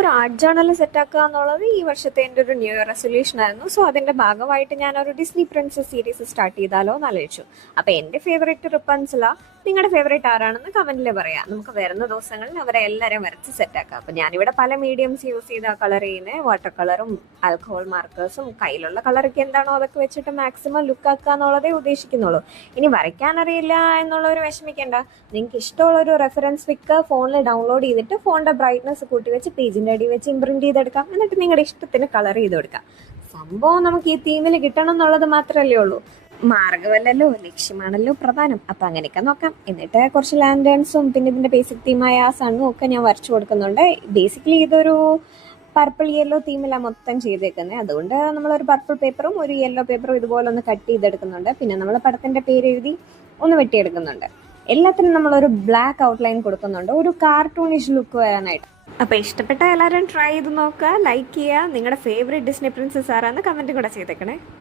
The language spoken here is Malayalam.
ഒരു ആർട്ട് ജേണൽ സെറ്റാക്കുക എന്നുള്ളത് ഈ വർഷത്തെ എന്റെ ഒരു ന്യൂ ഇയർ റെസൊല്യൂഷൻ ആയിരുന്നു. സോ അതിന്റെ ഭാഗമായിട്ട് ഞാൻ ഒരു ഡിസ്നി പ്രിൻസസ് സീരീസ് സ്റ്റാർട്ട് ചെയ്താലോ എന്ന് ആലോചിച്ചു. അപ്പോൾ എന്റെ ഫേവറേറ്റ് റിപ്പൻസില നിങ്ങളുടെ ഫേവറേറ്റ് ആരാണെന്ന് കമന്റിൽ പറയാം. നമുക്ക് വരുന്ന ദിവസങ്ങളിൽ അവരെ എല്ലാവരെയും വരച്ച് സെറ്റാക്കാം അപ്പോൾ ഞാനിവിടെ പല മീഡിയംസ് യൂസ് ചെയ്ത കളർ ചെയ്യുന്നത് വാട്ടർ കളറും ആൽക്കഹോൾ മാർക്കേഴ്സും കയ്യിലുള്ള കളറൊക്കെ എന്താണോ അതൊക്കെ വെച്ചിട്ട് മാക്സിമം ലുക്ക് ആക്കുക എന്നുള്ളതേ ഉദ്ദേശിക്കുന്നുള്ളൂ. ഇനി വരയ്ക്കാൻ അറിയില്ല എന്നുള്ളൊരു വിഷമിക്കേണ്ട. നിങ്ങൾക്ക് ഇഷ്ടമുള്ളൊരു റെഫറൻസ് പിക്ക് ഫോണിൽ ഡൗൺലോഡ് ചെയ്തിട്ട് ഫോണിന്റെ ബ്രൈറ്റ്നസ് കൂട്ടി വെച്ച് പേജിന്റെ അടി വെച്ച് ഇമ്പ്രിന്റ് ചെയ്തെടുക്കാം. എന്നിട്ട് നിങ്ങളുടെ ഇഷ്ടത്തിന് കളർ ചെയ്ത് കൊടുക്കാം സംഭവം നമുക്ക് ഈ തീമിൽ കിട്ടണം എന്നുള്ളത് മാത്രമല്ലേ ഉള്ളൂ. മാർഗമല്ലല്ലോ ലക്ഷ്യമാണല്ലോ പ്രധാനം. അപ്പം അങ്ങനെയൊക്കെ നോക്കാം. എന്നിട്ട് കുറച്ച് ലാൻഡേൺസും പിന്നെ ഇതിന്റെ ബേസിക് തീമായ ആ സണ്ണും ഒക്കെ ഞാൻ വരച്ചു കൊടുക്കുന്നുണ്ട്. ബേസിക്കലി ഇതൊരു പർപ്പിൾ യെല്ലോ തീമിലാണ് മൊത്തം ചെയ്തേക്കുന്നത് അതുകൊണ്ട് നമ്മളൊരു പർപ്പിൾ പേപ്പറും ഒരു യെല്ലോ പേപ്പറും ഇതുപോലെ ഒന്ന് കട്ട് ചെയ്തെടുക്കുന്നുണ്ട്. പിന്നെ നമ്മൾ പടത്തിന്റെ പേര് എഴുതി ഒന്ന് വെട്ടിയെടുക്കുന്നുണ്ട്. എല്ലാത്തിനും നമ്മളൊരു ബ്ലാക്ക് ഔട്ട്ലൈൻ കൊടുക്കുന്നുണ്ട്. ഒരു കാർട്ടൂണിഷ് ലുക്ക് വരാനായിട്ട്. അപ്പോൾ ഇഷ്ടപ്പെട്ട എല്ലാവരും ട്രൈ ചെയ്ത് നോക്കുക ലൈക്ക് ചെയ്യുക. നിങ്ങളുടെ ഫേവറേറ്റ് ഡിസ്നി പ്രിൻസസ് ആരാന്ന് കമന്റും കൂടെ ചെയ്തേക്കണേ.